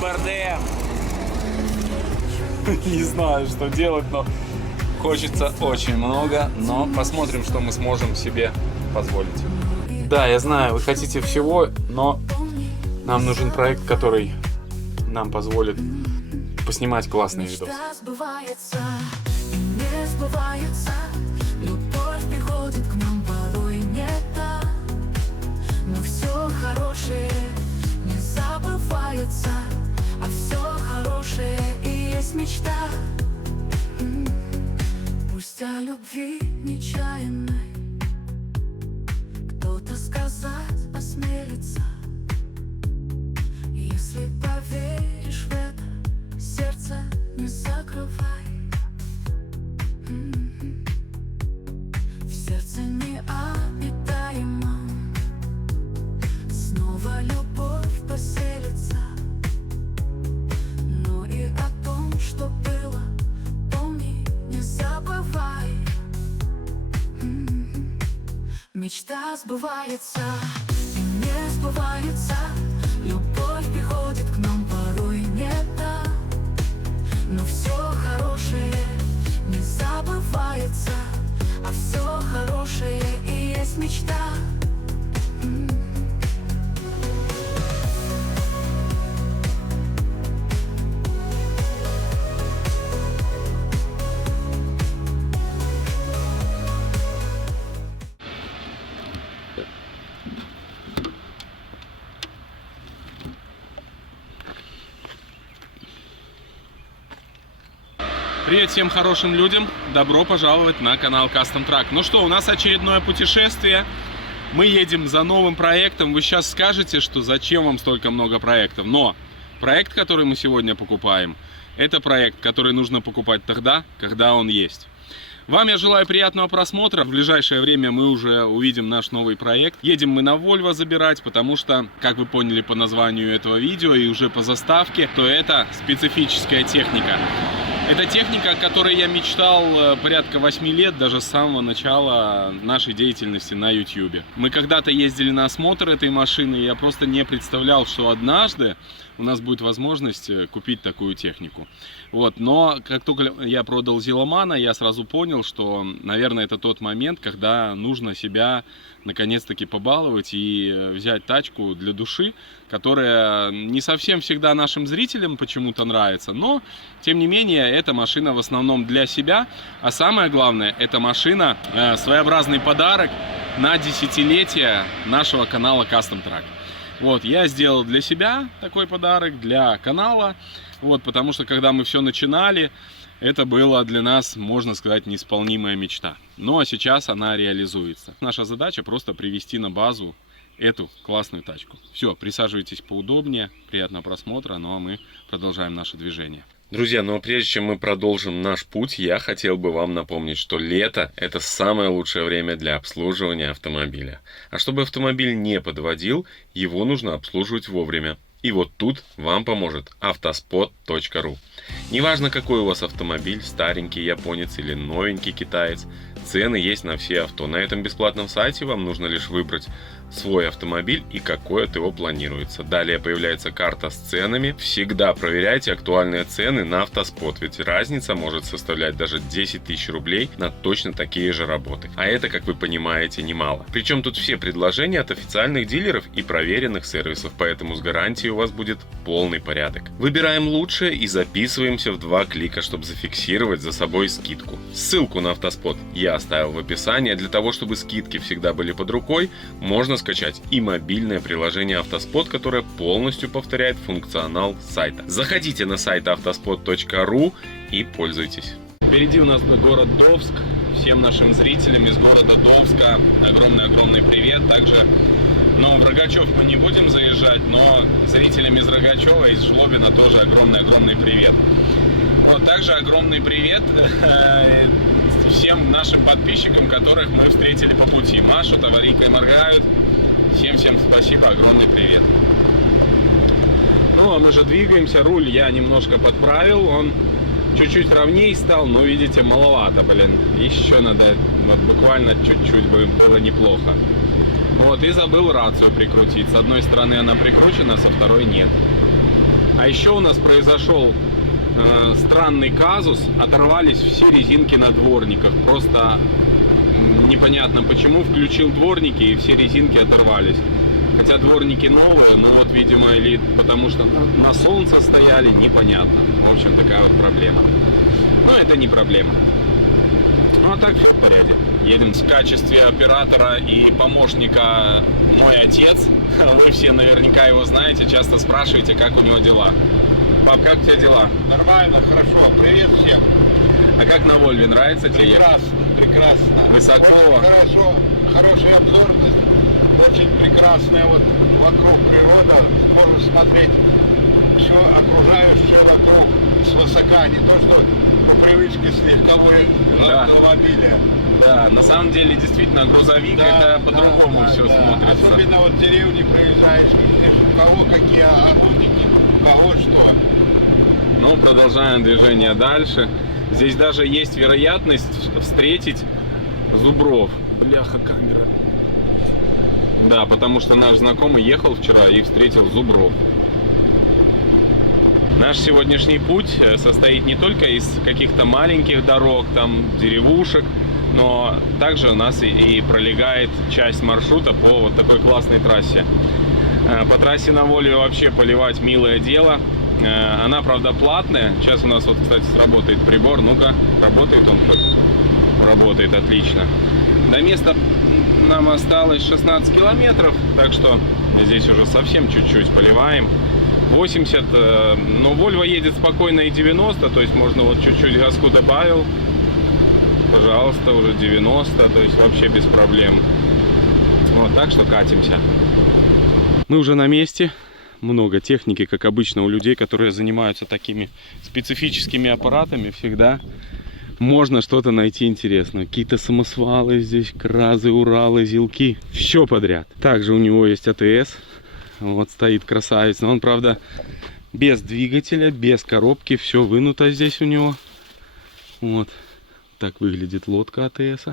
бардем. Не знаю, что делать, но хочется очень много. Но посмотрим, что мы сможем себе позволить. Да, я знаю, вы хотите всего, но нам нужен проект, который нам позволит поснимать классные видосы. Любовь приходит к нам порой не так, но все хорошее не забывается, а все хорошее и есть мечта. Пусть о любви нечаянной кто-то сказать осмелится. Если поверишь в это, сердце не закрывай. В сердце необитаемом снова любовь поселится. Но и о том, что было, помни, не забывай. Мечта сбывается и не сбывается. Любовь приходит к нам порой не так, но все хорошее не забывается, а все хорошее и есть мечта. Привет всем хорошим людям, добро пожаловать на канал Custom Truck. Ну что, у нас очередное путешествие. Мы едем за новым проектом. Вы сейчас скажете, что зачем вам столько много проектов. Но проект, который мы сегодня покупаем, это проект, который нужно покупать тогда, когда он есть. Вам я желаю приятного просмотра. В ближайшее время мы уже увидим наш новый проект. Едем мы на Volvo забирать, потому что, как вы поняли по названию этого видео и уже по заставке, то это специфическая техника. Это техника, о которой я мечтал порядка 8 лет, даже с самого начала нашей деятельности на YouTube. Мы когда-то ездили на осмотр этой машины, и я просто не представлял, что однажды у нас будет возможность купить такую технику. Вот. Но как только я продал Зиломана, я сразу понял, что, наверное, это тот момент, когда нужно себя наконец-таки побаловать и взять тачку для души, которая не совсем всегда нашим зрителям почему-то нравится, но, тем не менее, эта машина в основном для себя, а самое главное, эта машина своеобразный подарок на десятилетие нашего канала Custom Truck. Вот, я сделал для себя такой подарок, для канала, вот, потому что, когда мы все начинали, это было для нас, можно сказать, неисполнимая мечта. Ну, а сейчас она реализуется. Наша задача просто привести на базу эту классную тачку. Все, присаживайтесь поудобнее, приятного просмотра, ну а мы продолжаем наше движение. Друзья, но прежде чем мы продолжим наш путь, я хотел бы вам напомнить, что лето – это самое лучшее время для обслуживания автомобиля. А чтобы автомобиль не подводил, его нужно обслуживать вовремя. И вот тут вам поможет Автоспот.ру. Неважно, какой у вас автомобиль, старенький японец или новенький китаец, цены есть на все авто. На этом бесплатном сайте вам нужно лишь выбрать свой автомобиль и какой от его планируется. Далее появляется карта с ценами. Всегда проверяйте актуальные цены на Автоспот, ведь разница может составлять даже 10 тысяч рублей на точно такие же работы. А это, как вы понимаете, немало. Причем тут все предложения от официальных дилеров и проверенных сервисов, поэтому с гарантией у вас будет полный порядок. Выбираем лучшее и записываемся в 2 клика, чтобы зафиксировать за собой скидку. Ссылку на Автоспот я оставил в описании. Для того, чтобы скидки всегда были под рукой, можно скачать и мобильное приложение Автоспот, которое полностью повторяет функционал сайта. Заходите на сайт автоспот.ру и пользуйтесь. Впереди у нас город Довск. Всем нашим зрителям из города Довска огромный привет. Также, в Рогачев мы не будем заезжать, но зрителям из Рогачева, из Жлобина тоже огромный привет. Вот также огромный привет всем нашим подписчикам, которых мы встретили по пути. Машут, аварийкой моргают. Всем спасибо, огромный привет. Ну, а мы же двигаемся. Руль я немножко подправил. Он чуть-чуть ровнее стал, но, видите, маловато, Еще надо, вот буквально чуть-чуть было неплохо. Вот, и забыл рацию прикрутить. С одной стороны она прикручена, со второй нет. А еще у нас произошел странный казус. Оторвались все резинки на дворниках. Просто непонятно почему. Включил дворники и все резинки оторвались. Хотя дворники новые, но вот, видимо, или потому что на солнце стояли, непонятно. В общем, такая вот проблема. Но это не проблема. Ну а так все в порядке. Едем в качестве оператора и помощника мой отец. Вы все наверняка его знаете, часто спрашиваете, как у него дела. Пап, как у тебя дела? Нормально, хорошо. Привет всем. А как на Вольве, нравится тебе? Прекрасно, прекрасно. Высоко. Очень хорошо, хорошая обзорность. Очень прекрасная вот вокруг природа. Можешь смотреть все окружающее вокруг свысока, не то что по привычке с легковой автомобиля. Да, на самом деле действительно грузовик это по-другому все смотрится. Особенно вот в деревне проезжаешь, видишь, у кого какие огурчики, у кого что. Ну, продолжаем движение дальше. Здесь даже есть вероятность встретить зубров. Бляха, камера. Да, потому что наш знакомый ехал вчера и встретил зубров. Наш сегодняшний путь состоит не только из каких-то маленьких дорог, там, деревушек, но также у нас и пролегает часть маршрута по вот такой классной трассе. По трассе на Вольве вообще поливать милое дело. Она, правда, платная. Сейчас у нас вот, кстати, сработает прибор. Ну-ка, работает он хоть? Работает, отлично. До места нам осталось 16 километров, так что здесь уже совсем чуть-чуть поливаем. 80, но Volvo едет спокойно и 90, то есть можно вот чуть-чуть газку добавил. Пожалуйста, уже 90, то есть вообще без проблем. Вот, так что катимся. Мы уже на месте. Много техники, как обычно у людей, которые занимаются такими специфическими аппаратами, всегда можно что-то найти интересное. Какие-то самосвалы здесь, кразы, уралы, зилки, все подряд. Также у него есть АТС. Вот стоит красавец. Но он, правда, без двигателя, без коробки. Все вынуто здесь у него. Вот. Так выглядит лодка АТС.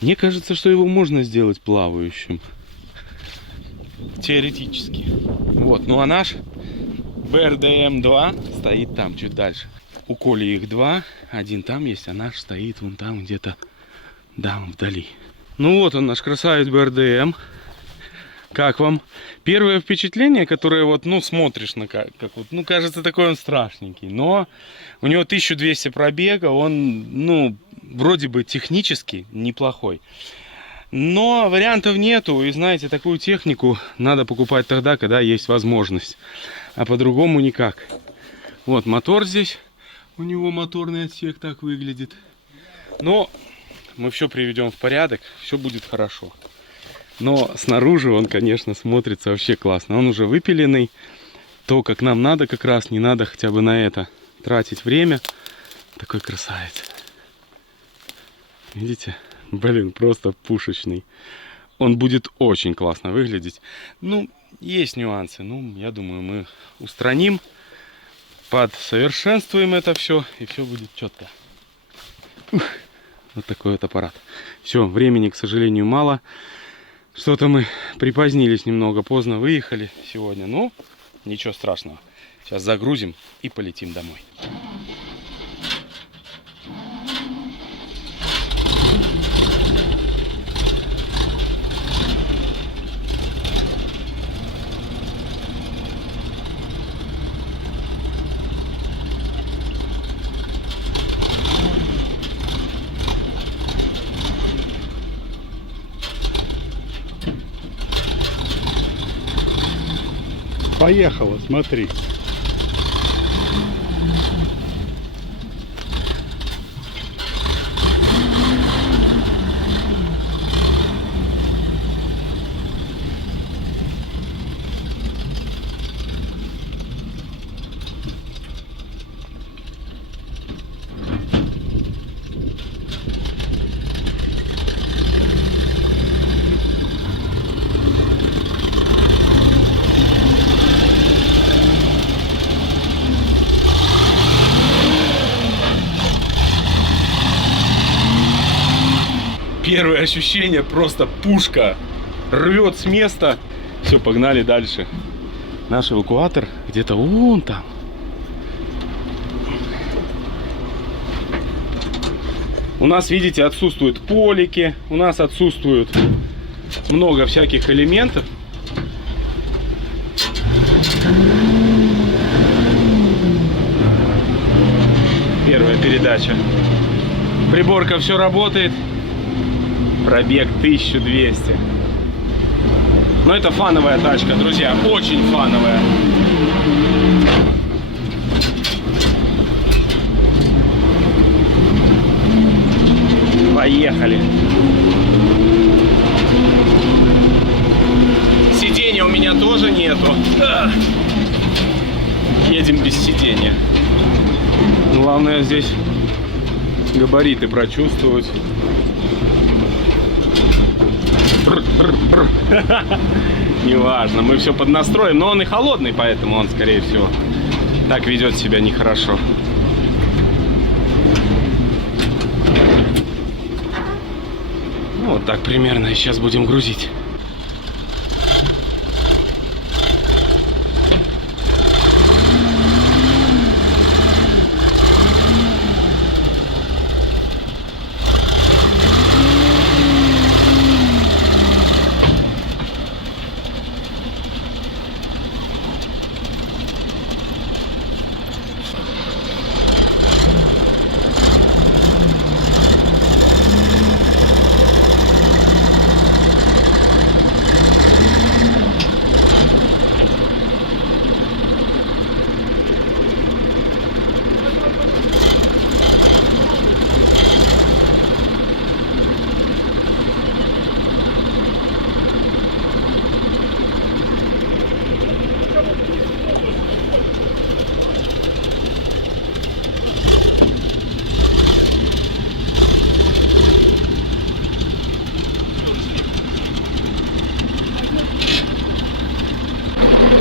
Мне кажется, что его можно сделать плавающим. Теоретически. Вот. Ну а наш БРДМ-2 стоит там, чуть дальше. У Коли их два. Один там есть, а наш стоит вон там где-то. Да, вдали. Ну вот он, наш красавец БРДМ. Как вам? Первое впечатление, которое вот, ну, смотришь на как вот, ну, кажется, такой он страшненький. Но у него 1200 пробега, он, ну, вроде бы технически неплохой. Но вариантов нету, и знаете, такую технику надо покупать тогда, когда есть возможность. А по-другому никак. Вот мотор здесь, у него моторный отсек так выглядит. Но мы все приведем в порядок, все будет хорошо. Но снаружи он, конечно, смотрится вообще классно. Он уже выпиленный. То, как нам надо, как раз не надо хотя бы на это тратить время. Такой красавец. Видите? Блин, просто пушечный. Он будет очень классно выглядеть. Ну, есть нюансы. Ну, я думаю, мы устраним, подсовершенствуем это все, и все будет четко. Вот такой вот аппарат. Все, времени, к сожалению, мало. Что-то мы припозднились немного, поздно выехали сегодня. Но ничего страшного. Сейчас загрузим и полетим домой. Поехала, смотри. Первое ощущение просто пушка. Рвет с места. Все, погнали дальше. Наш эвакуатор где-то вон там. У нас, видите, отсутствуют полики, у нас отсутствует много всяких элементов. Первая передача. Приборка все работает. Пробег 1200. Но это фановая тачка, друзья, очень фановая. Поехали. Сиденья у меня тоже нету. Едем без сиденья. Главное здесь габариты прочувствовать. Неважно, мы все поднастроим, но он и холодный, поэтому он, скорее всего, так ведет себя нехорошо. Ну, вот так примерно, и сейчас будем грузить.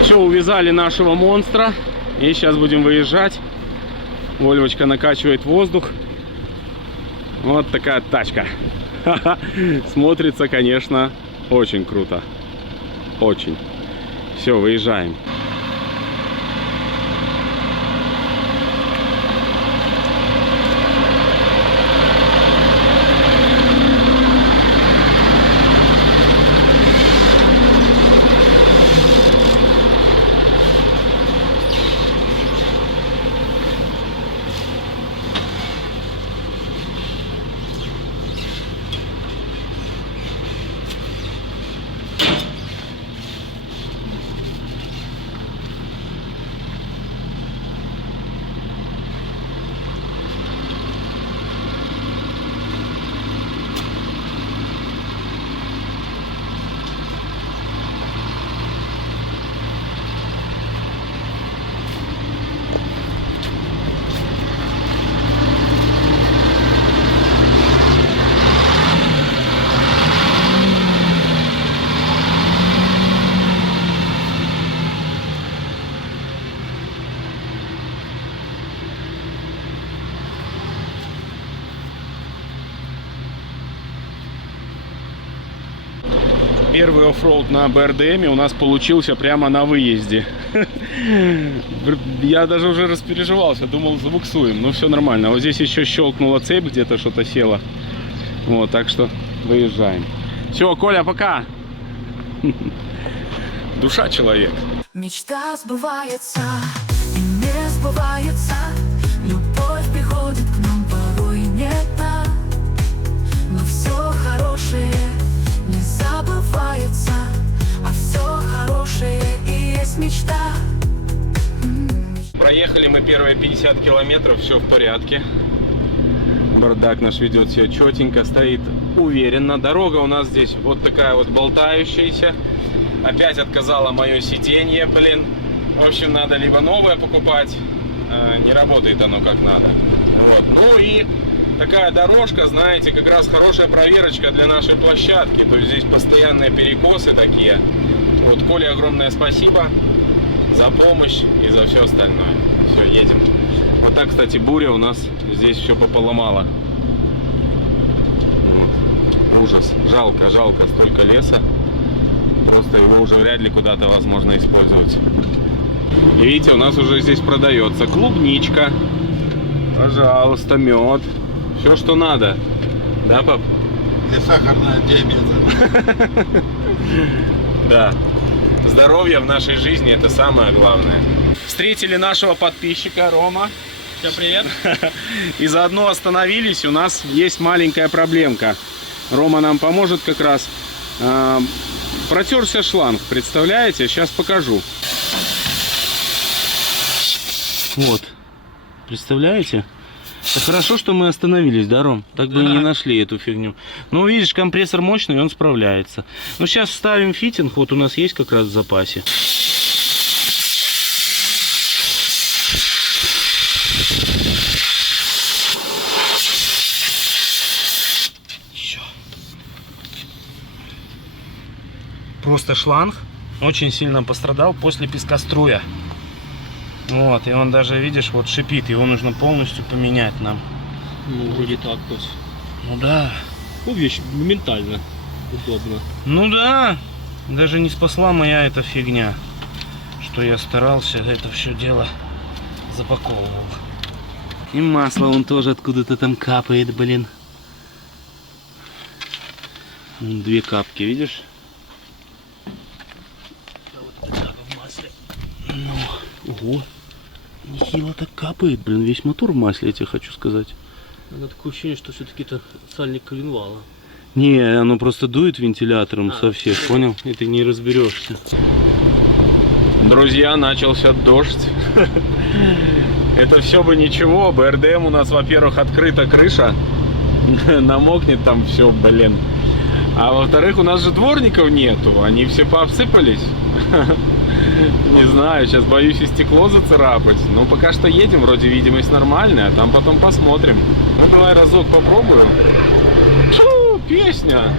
Все, увязали нашего монстра. И сейчас будем выезжать. Вольвочка накачивает воздух. Вот такая тачка. Смотрится, конечно, очень круто. Очень. Все, выезжаем. Первый оффроуд на БРДМе у нас получился прямо на выезде. Я даже уже распереживался, думал, забуксуем, но все нормально. Вот здесь еще щелкнула цепь, где-то что-то село. Вот, так что выезжаем. Все, Коля, пока. Душа человек. Мечта сбывается и не сбывается. Любовь приходит к нам порой не так. Но все хорошее не забывается, а все хорошее и есть мечта. Проехали мы первые 50 километров, все в порядке. Бардак наш ведет себя четенько, стоит уверенно. Дорога у нас здесь вот такая вот болтающаяся. Опять отказало мое сиденье, блин. В общем, надо либо новое покупать, не работает оно как надо. Вот. Ну и такая дорожка, знаете, как раз хорошая проверочка для нашей площадки. То есть здесь постоянные перекосы такие. Вот, Коле огромное спасибо за помощь и за все остальное. Все, едем. Вот так, кстати, буря у нас здесь все пополомала. Вот. Ужас. Жалко, жалко, столько леса. просто его уже вряд ли куда-то возможно использовать. И видите, у нас уже здесь продается клубничка. Пожалуйста, мед. Все, что надо. Да, пап? И сахарная диабета. Да. Здоровье в нашей жизни — это самое главное. Встретили нашего подписчика Рома. Всем привет. И заодно остановились. У нас есть маленькая проблемка. Рома нам поможет как раз. Протерся шланг, представляете? Сейчас покажу. Вот. Представляете? Это хорошо, что мы остановились, да, Ром? Так бы и не нашли эту фигню. Ну, видишь, компрессор мощный, он справляется. Ну, сейчас ставим фитинг. Вот у нас есть как раз в запасе. Просто шланг очень сильно пострадал после пескоструя. Вот, и он даже, видишь, вот шипит. Его нужно полностью поменять нам. Ну, вроде так, то есть. Ну да. Ну, вещь моментально удобно. Ну да. Даже не спасла моя эта фигня, что я старался это все дело запаковывал. И масло он тоже откуда-то там капает, блин. Вон 2 капки, видишь? Ну, ого, нехило так капает, блин, весь мотор в масле, я тебе хочу сказать. Надо такое ощущение, что все-таки это сальник коленвала. Не, оно просто дует вентилятором со всех, понял? И ты не разберешься. Друзья, начался дождь. Это все бы ничего, БРДМ у нас, во-первых, открыта крыша, намокнет там все, блин. А во-вторых, у нас же дворников нету, они все пообсыпались. Не знаю, сейчас боюсь и стекло зацарапать. Но пока что едем, вроде видимость нормальная, а там потом посмотрим. Ну давай разок попробую. Фу, песня!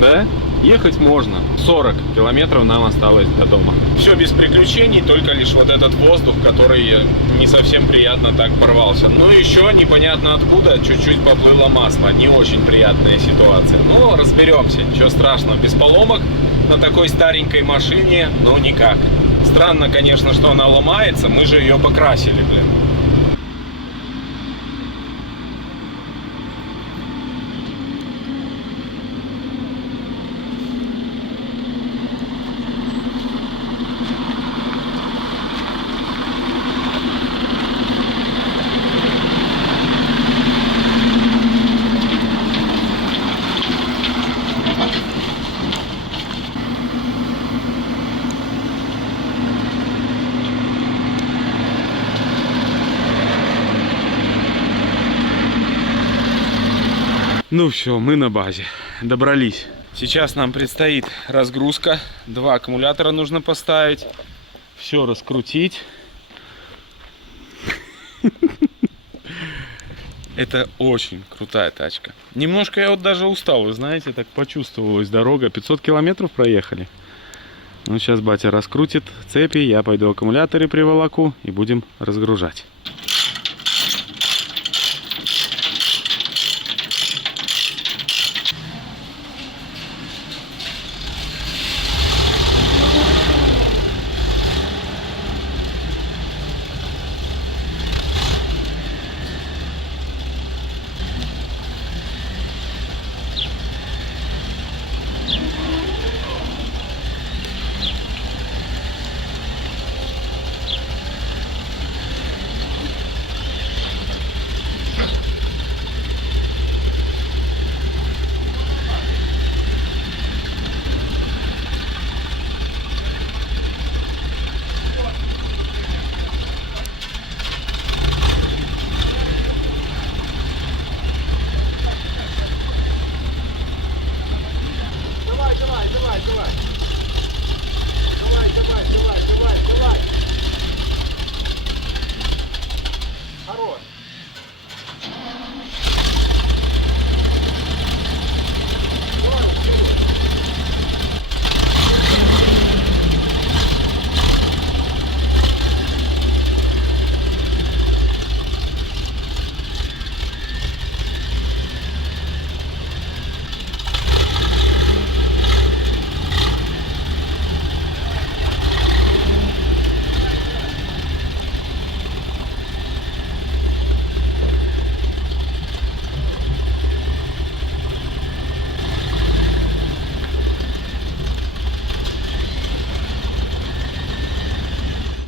Да? Ехать можно. 40 километров нам осталось до дома. Все без приключений, только лишь вот этот воздух, который не совсем приятно так порвался. Ну еще непонятно откуда чуть-чуть поплыло масло. Не очень приятная ситуация. Ну разберемся, ничего страшного. Без поломок на такой старенькой машине, ну никак. Странно, конечно, что она ломается. Мы же ее покрасили, блин. Ну все, мы на базе. Добрались. Сейчас нам предстоит разгрузка. 2 аккумулятора нужно поставить. Все раскрутить. Это очень крутая тачка. Немножко я вот даже устал, вы знаете, так почувствовалась дорога. 500 километров проехали. Ну сейчас батя раскрутит цепи, я пойду аккумуляторы приволоку и будем разгружать.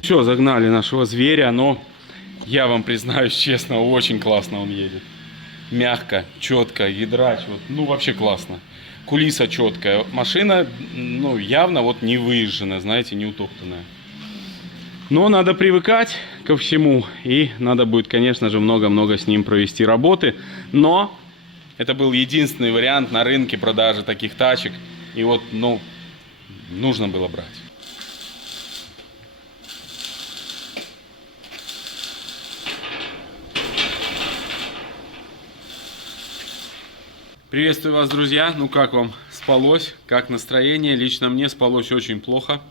Все, загнали нашего зверя, но я вам признаюсь честно, очень классно он едет. Мягко, четко, ядра четко, ну вообще классно. Кулиса четкая. Машина, ну, явно вот не выезженная, знаете, не утоптанная. Но надо привыкать ко всему. И надо будет, конечно же, много-много с ним провести работы. Но это был единственный вариант на рынке продажи таких тачек. И вот, ну, нужно было брать. Приветствую вас, друзья. Ну как вам спалось? Как настроение? Лично мне спалось очень плохо.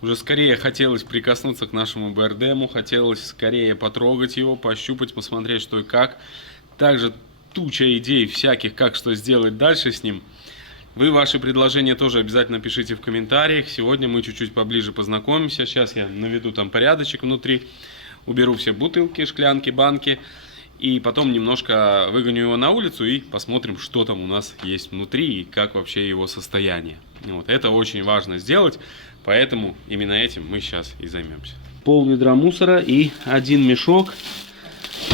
Уже скорее хотелось прикоснуться к нашему БРДМу. Хотелось скорее потрогать его, пощупать, посмотреть, что и как. Также туча идей всяких, как что сделать дальше с ним. Вы ваши предложения тоже обязательно пишите в комментариях. Сегодня мы чуть-чуть поближе познакомимся. Сейчас я наведу там порядочек внутри. Уберу все бутылки, шклянки, банки. И потом немножко выгоню его на улицу и посмотрим, что там у нас есть внутри и как вообще его состояние. Вот. Это очень важно сделать, поэтому именно этим мы сейчас и займемся. Пол ведра мусора и один мешок.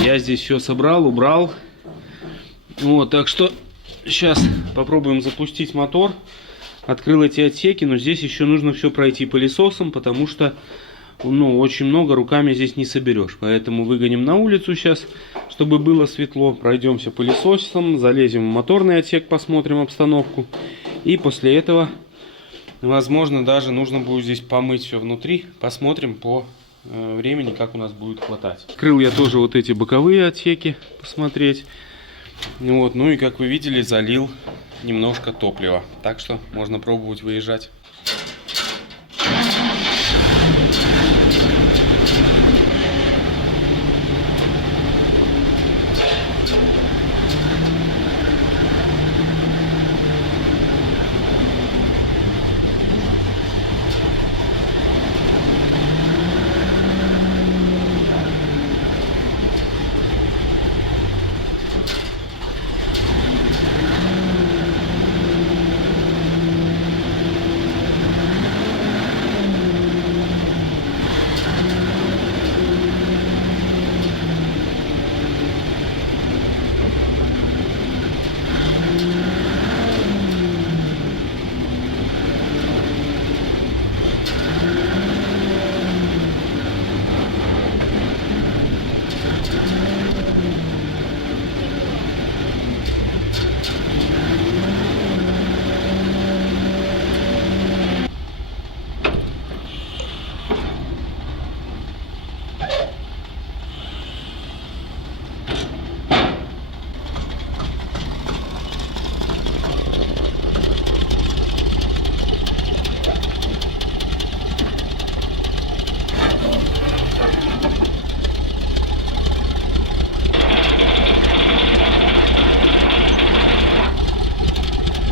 Я здесь все собрал, убрал. Вот, так что сейчас попробуем запустить мотор. Открыл эти отсеки, но здесь еще нужно все пройти пылесосом, потому что, ну, очень много руками здесь не соберешь. Поэтому выгоним на улицу сейчас, чтобы было светло. Пройдемся пылесосом, залезем в моторный отсек, посмотрим обстановку. И после этого, возможно, даже нужно будет здесь помыть все внутри. Посмотрим по времени, как у нас будет хватать. Открыл я тоже вот эти боковые отсеки посмотреть. Вот, ну и как вы видели, залил немножко топлива. Так что можно пробовать выезжать.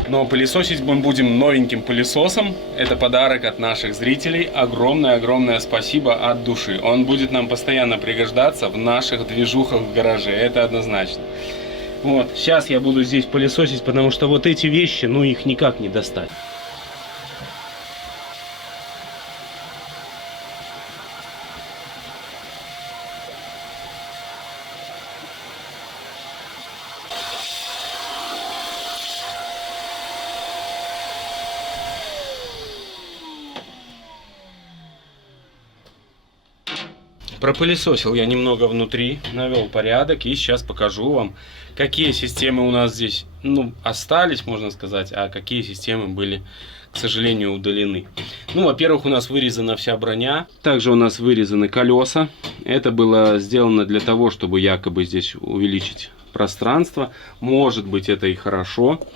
Но пылесосить мы будем новеньким пылесосом. Это подарок от наших зрителей. Огромное-огромное спасибо от души. Он будет нам постоянно пригождаться в наших движухах в гараже. Это однозначно. Вот, сейчас я буду здесь пылесосить, потому что вот эти вещи, ну их никак не достать. Пропылесосил я немного внутри, навел порядок, и сейчас покажу вам, какие системы у нас здесь, ну, остались, можно сказать, а какие системы были, к сожалению, удалены. Ну, во-первых, у нас вырезана вся броня, также у нас вырезаны колеса. Это было сделано для того, чтобы якобы здесь увеличить пространство. Может быть, это и хорошо,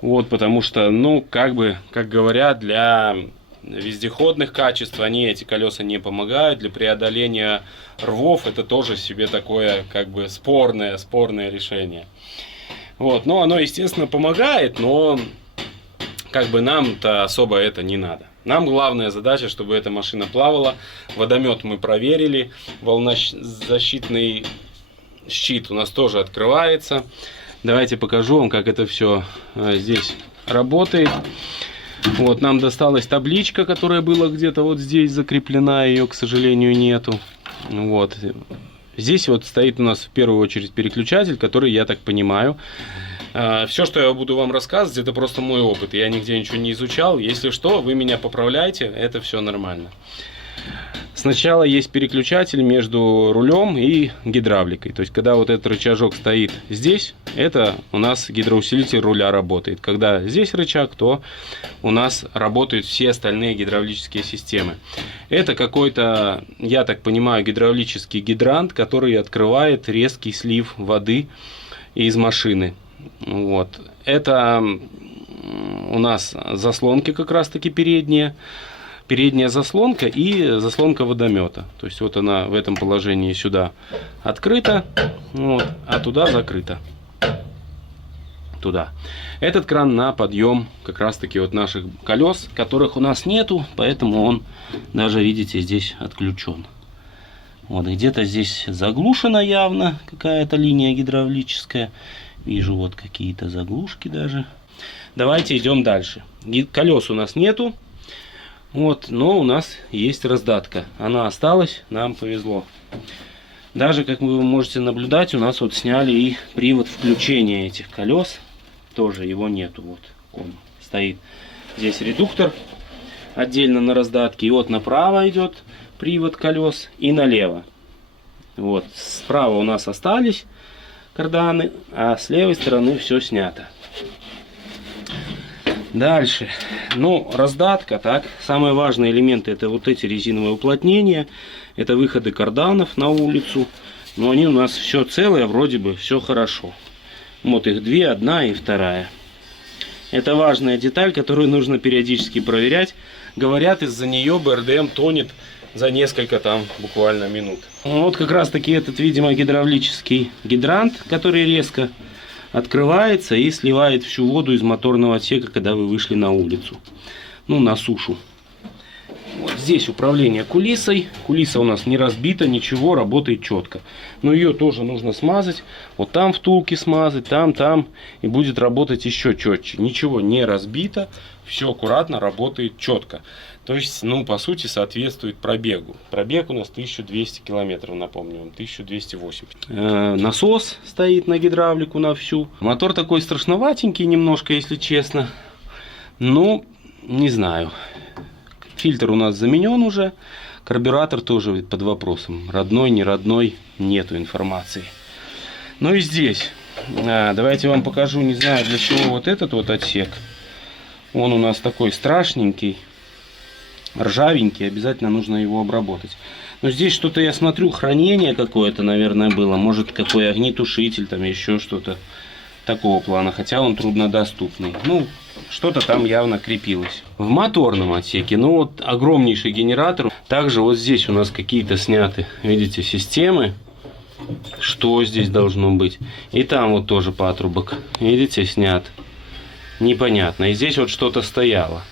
вот, потому что, ну, как бы, как говорят, для вездеходных качеств они, эти колеса, не помогают. Для преодоления рвов это тоже себе такое, как бы, спорное решение. Вот, но оно, естественно, помогает, но как бы нам-то особо это не надо. Нам главная задача, чтобы эта машина плавала. Водомет мы проверили, волнозащитный щит у нас тоже открывается. Давайте покажу вам, как это все здесь работает. Вот, нам досталась табличка, которая была где-то вот здесь закреплена, ее, к сожалению, нету. Вот. Здесь вот стоит у нас в первую очередь переключатель, который, я так понимаю, все, что я буду вам рассказывать, это просто мой опыт. Я нигде ничего не изучал. Если что, вы меня поправляйте, это все нормально. Сначала есть переключатель между рулем и гидравликой. То есть, когда вот этот рычажок стоит здесь, это у нас гидроусилитель руля работает. Когда здесь рычаг, то у нас работают все остальные гидравлические системы. Это какой-то, я так понимаю, гидравлический гидрант, который открывает резкий слив воды из машины. Вот. Это у нас заслонки как раз-таки передние. Передняя заслонка и заслонка водомета. То есть вот она в этом положении сюда открыта, вот, а туда закрыта. Туда. Этот кран на подъем как раз таки вот наших колес, которых у нас нету, поэтому он даже, видите, здесь отключен. Вот где-то здесь заглушена явно какая-то линия гидравлическая. Вижу вот какие-то заглушки даже. Давайте идем дальше. Колес у нас нету. Вот, но у нас есть раздатка. Она осталась, нам повезло. Даже, как вы можете наблюдать, у нас вот сняли и привод включения этих колес. Тоже его нету. Вот он стоит. Здесь редуктор отдельно на раздатке. И вот направо идет привод колес и налево. Вот, справа у нас остались карданы, а с левой стороны все снято. Дальше, ну, раздатка, так, самые важные элементы это вот эти резиновые уплотнения, это выходы карданов на улицу, но они у нас все целое, вроде бы все хорошо. Вот их две, одна и вторая. Это важная деталь, которую нужно периодически проверять. Говорят, из-за нее БРДМ тонет за несколько там буквально минут. Вот как раз таки этот, видимо, гидравлический гидрант, который резко открывается и сливает всю воду из моторного отсека, когда вы вышли на улицу, ну, на сушу. Вот здесь управление кулисой. Кулиса у нас не разбита, ничего, работает четко. Но ее тоже нужно смазать. Вот там втулки смазать, там. И будет работать еще четче. Ничего не разбито, все аккуратно, работает четко. То есть, ну, по сути, соответствует пробегу. Пробег у нас 1200 километров, напомню вам, 1280. Насос стоит на гидравлику на всю. Мотор такой страшноватенький немножко, если честно. Ну, не знаю. Фильтр у нас заменен уже. Карбюратор тоже под вопросом. Родной, не родной, нету информации. Ну и здесь. Давайте вам покажу, не знаю для чего вот этот вот отсек. Он у нас такой страшненький. Ржавенький, обязательно нужно его обработать. Но здесь что-то, я смотрю, хранение какое-то, наверное, было. Может, какой огнетушитель, там еще что-то такого плана. Хотя он труднодоступный. Ну, что-то там явно крепилось. В моторном отсеке, ну вот огромнейший генератор. Также вот здесь у нас какие-то сняты, видите, системы. Что здесь должно быть? И там вот тоже патрубок, видите, снят. Непонятно. И здесь вот что-то стояло.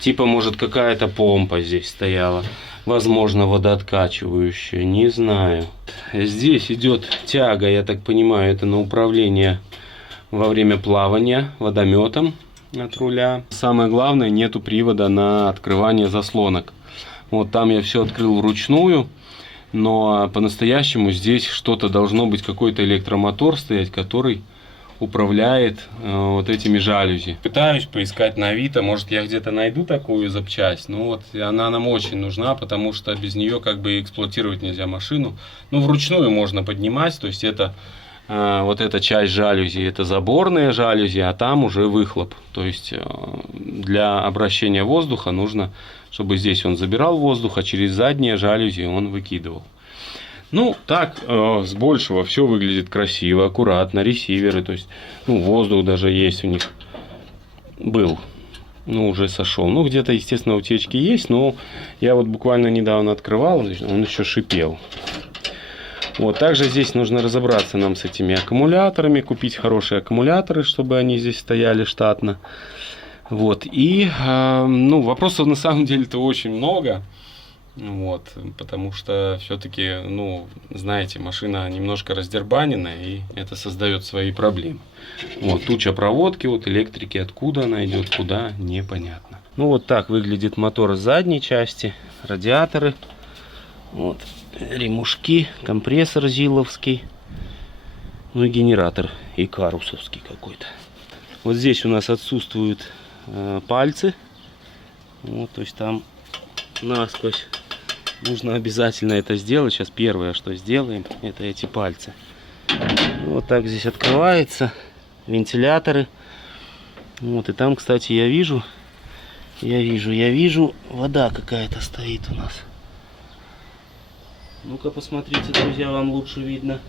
Типа, может, какая-то помпа здесь стояла. Возможно, водооткачивающая. Не знаю. Здесь идет тяга, я так понимаю, это на управление во время плавания водометом от руля. Самое главное, нету привода на открывание заслонок. Вот там я все открыл вручную. Но по-настоящему здесь что-то должно быть, какой-то электромотор стоять, который управляет вот этими жалюзи. Пытаюсь поискать на Авито, может я где-то найду такую запчасть, но вот она нам очень нужна, потому что без нее как бы эксплуатировать нельзя машину. Ну, вручную можно поднимать, то есть это вот эта часть жалюзи, это заборные жалюзи, а там уже выхлоп. То есть для обращения воздуха нужно, чтобы здесь он забирал воздух, а через задние жалюзи он выкидывал. Ну, так, с большего все выглядит красиво, аккуратно, ресиверы, то есть, ну, воздух даже есть у них был, ну, уже сошел. Ну, где-то, естественно, утечки есть, но я вот буквально недавно открывал, он еще шипел. Вот, также здесь нужно разобраться нам с этими аккумуляторами, купить хорошие аккумуляторы, чтобы они здесь стояли штатно. Вот, и, ну, вопросов на самом деле-то очень много. Вот, потому что все-таки, ну, знаете, машина немножко раздербанена, и это создает свои проблемы. Вот, туча проводки, вот электрики, откуда она идет, куда, непонятно. Ну вот так выглядит мотор с задней части. Радиаторы. Вот. Ремушки. Компрессор зиловский. Ну и генератор икарусовский какой-то. Вот здесь у нас отсутствуют пальцы. Вот, то есть там насквозь. Нужно обязательно это сделать. Сейчас первое, что сделаем, это эти пальцы. Вот так здесь открывается. Вентиляторы. Вот, и там, кстати, я вижу, вода какая-то стоит у нас. Ну-ка, посмотрите, друзья, вам лучше видно.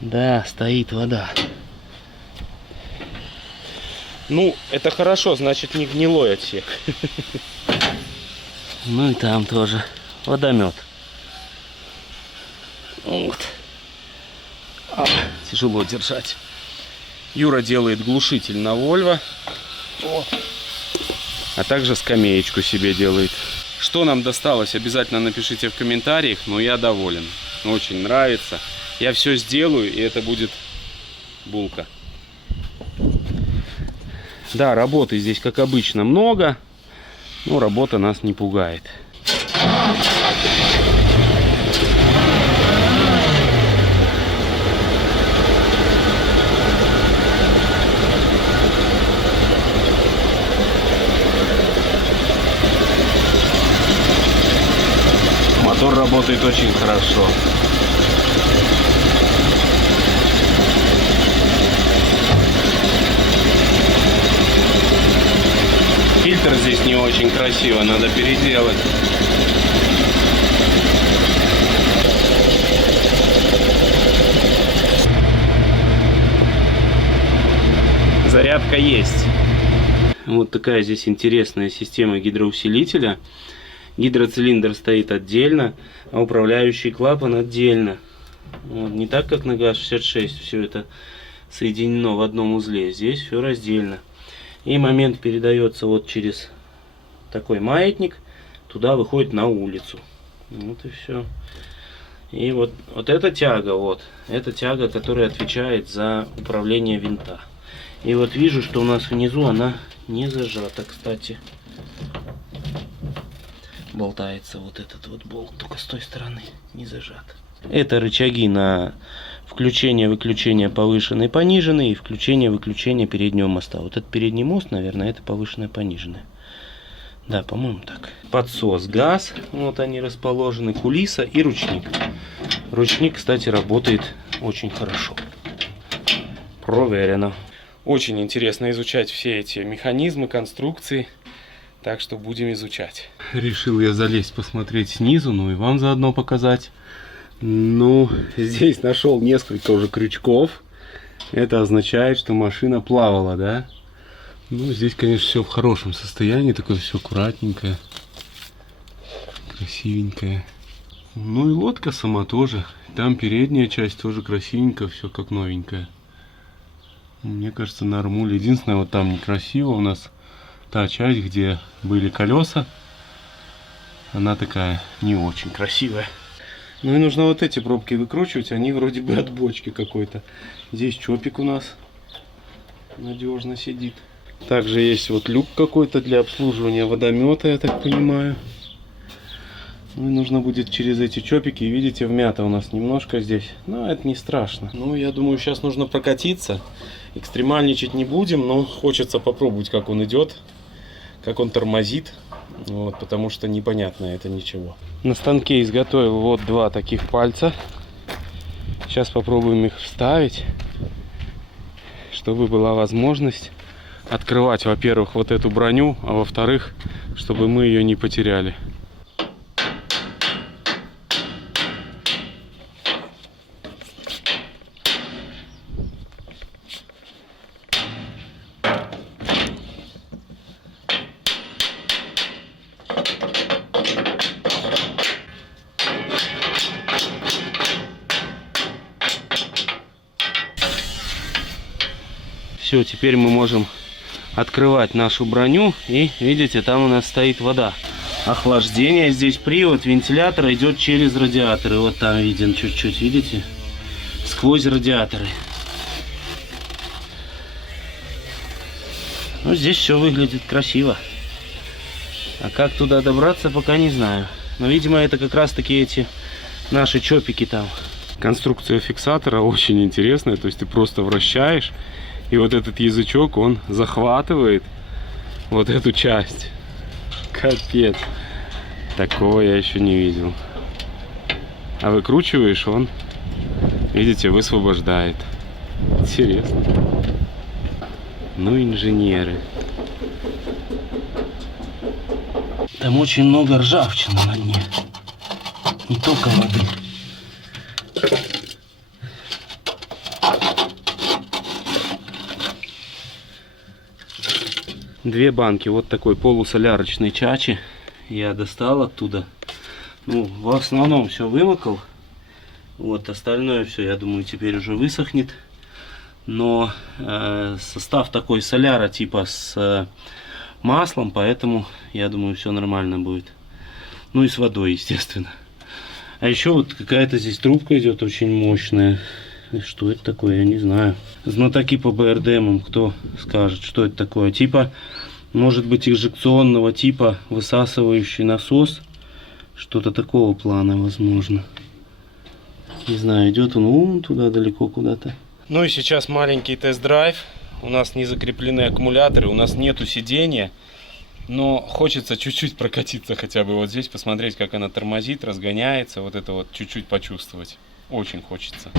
Да, стоит вода. Ну, это хорошо, значит, не гнилой отсек. Ну и там тоже водомет. Вот. Тяжело держать. Юра делает глушитель на Volvo. А также скамеечку себе делает. Что нам досталось, обязательно напишите в комментариях. Но я доволен. Очень нравится. Я все сделаю, и это будет булка. Да, работы здесь, как обычно, много. Но работа нас не пугает. Мотор работает очень хорошо. Фильтр здесь не очень красиво, надо переделать. Зарядка есть. Вот такая здесь интересная система гидроусилителя. Гидроцилиндр стоит отдельно, а управляющий клапан отдельно. Вот, не так, как на ГАЗ-66 все это соединено в одном узле. Здесь все раздельно. И момент передается вот через такой маятник. Туда выходит на улицу. Вот и все. И вот эта тяга, это тяга, которая отвечает за управление винта. И вот вижу, что у нас внизу она не зажата, кстати. Болтается вот этот вот болт, только с той стороны не зажат. Это рычаги на включение-выключение повышенной, пониженной и включение-выключение переднего моста. Вот этот передний мост, наверное, это повышенное, пониженное. Да, по-моему, так. Подсос, газ, вот они расположены, кулиса и ручник. Ручник, кстати, работает очень хорошо. Проверено. Очень интересно изучать все эти механизмы, конструкции. Так что будем изучать. Решил я залезть посмотреть снизу, ну и вам заодно показать. Ну, здесь нашел несколько уже крючков. Это означает, что машина плавала, да? Ну, здесь, конечно, все в хорошем состоянии. Такое все аккуратненькое. Красивенькое. Ну и лодка сама тоже. Там передняя часть тоже красивенькая, все как новенькая. Мне кажется, нормуль. Единственное, вот там некрасиво у нас. Та часть, где были колеса, она такая не очень красивая. Ну и нужно вот эти пробки выкручивать, они вроде бы от бочки какой-то. Здесь чопик у нас надежно сидит. Также есть вот люк какой-то для обслуживания водомета, я так понимаю. Ну и нужно будет через эти чопики, видите, вмято у нас немножко здесь, но это не страшно. Ну, я думаю, сейчас нужно прокатиться. Экстремальничать не будем, но хочется попробовать, как он идет. Как он тормозит, вот, потому что непонятно это ничего. На станке изготовил вот два таких пальца. Сейчас попробуем их вставить, чтобы была возможность открывать, во-первых, вот эту броню, а во-вторых, чтобы мы ее не потеряли. Все, теперь мы можем открывать нашу броню. И видите, там у нас стоит вода. Охлаждение. Здесь привод вентилятора идет через радиаторы. Вот там виден чуть-чуть, видите? Сквозь радиаторы. Ну Ну, здесь все выглядит красиво. А как туда добраться, пока не знаю. Но, видимо, это как раз таки эти наши чопики там. Конструкция фиксатора очень интересная. То есть ты просто вращаешь, и вот этот язычок, он захватывает вот эту часть. Капец. Такого я еще не видел. А выкручиваешь, он, видите, высвобождает. Интересно. Ну, инженеры. Там очень много ржавчины на дне. Не только воды. Две банки вот такой полусолярочной чачи я достал оттуда. Ну, в основном все вымокал. Вот, остальное все, я думаю, теперь уже высохнет. Но состав такой соляра типа с маслом, поэтому я думаю, все нормально будет. Ну и с водой, естественно. А еще вот какая-то здесь трубка идет очень мощная. Что это такое, я не знаю. Знатоки по БРДМам, кто скажет, что это такое? Типа, может быть, инжекционного типа высасывающий насос. Что-то такого плана, возможно. Не знаю, идет он туда далеко куда-то. Ну и сейчас маленький тест-драйв. У нас не закреплены аккумуляторы, у нас нету сидения. Но хочется чуть-чуть прокатиться хотя бы вот здесь, посмотреть, как она тормозит, разгоняется. Вот это вот чуть-чуть почувствовать. Очень хочется.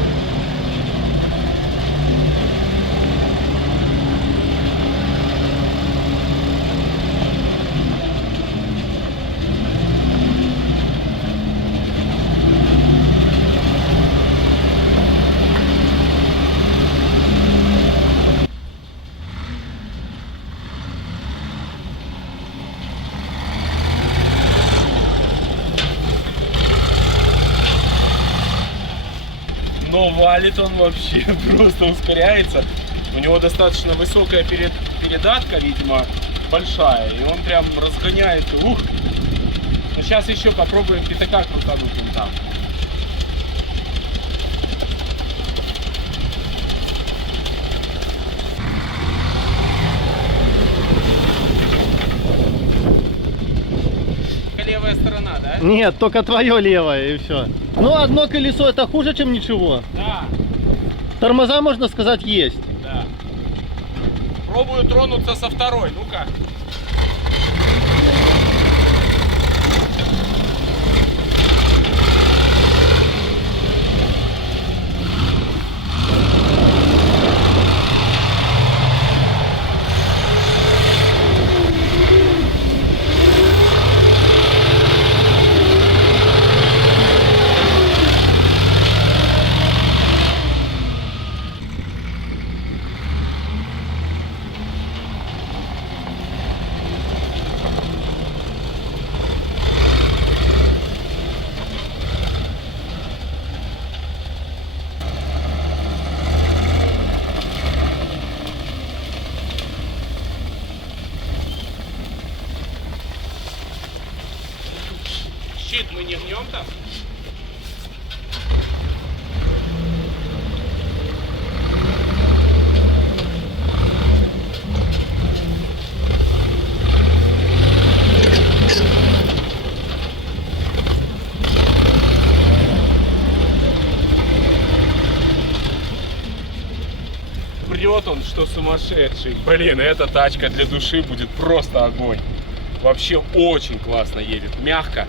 Но валит он вообще, просто ускоряется. У него достаточно высокая передатка, видимо, большая. И он прям разгоняется. Ух! Но сейчас еще попробуем пятака крутануть вон там. Левая сторона, да? Нет, только твое левое и все. Ну, одно колесо это хуже, чем ничего. Да, Тормоза, можно сказать, есть. да. Пробую тронуться со второй, ну-ка. Щит мы не гнем там? Прет он, что сумасшедший. Блин, эта тачка для души будет просто огонь. Вообще очень классно едет, мягко.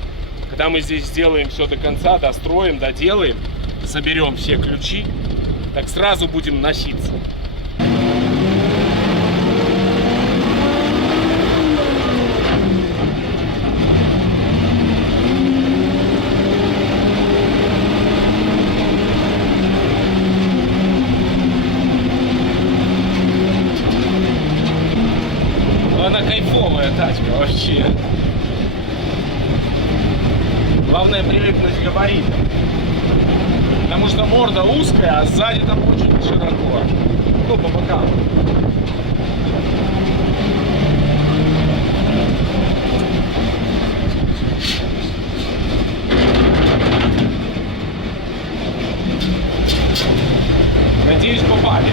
Когда мы здесь сделаем все до конца, достроим, доделаем, соберем все ключи, так сразу будем носиться. Она кайфовая тачка вообще. Главное привыкнуть к габаритам. Потому что морда узкая, а сзади там очень широко. Ну, по бокам. Надеюсь, попали.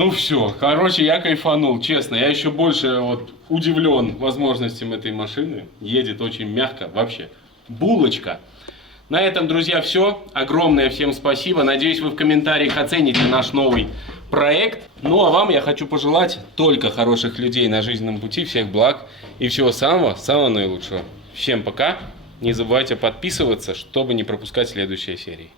Ну все, короче, я кайфанул, честно. Я еще больше вот удивлен возможностям этой машины. Едет очень мягко, вообще. Булочка. На этом, друзья, все. Огромное всем спасибо. Надеюсь, вы в комментариях оцените наш новый проект. Ну а вам я хочу пожелать только хороших людей на жизненном пути, всех благ и всего самого наилучшего. Всем пока. Не забывайте подписываться, чтобы не пропускать следующие серии.